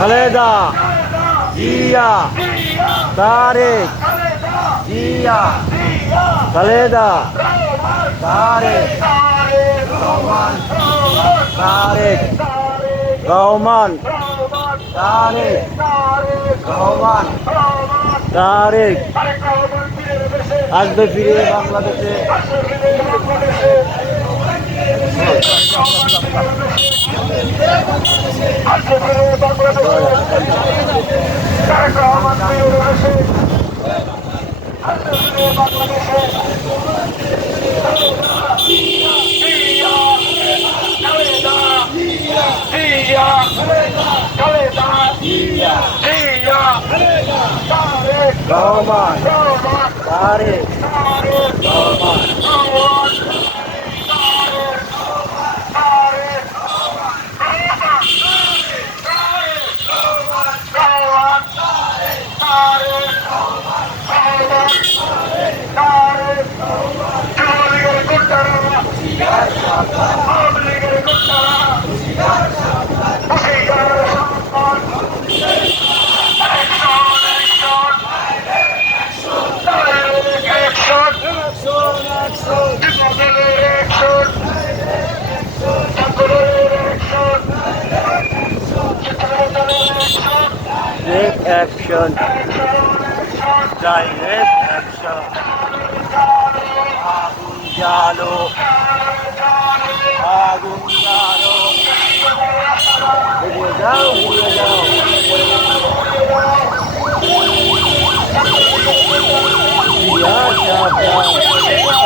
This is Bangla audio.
খালেদা জিয়া, তারেক জিয়া, খালেদা তারেক রহমান, তারেক রহমান, তারেক রহমান, তারেক আসবে ফিরে বাংলাদেশে। Rahman, Tarique Rahman, Direct action, direct action, আগুন জ্বালো, আগুন জ্বালো, এগিয়ে যাও, এগিয়ে যাও, জিয়া সাবধান।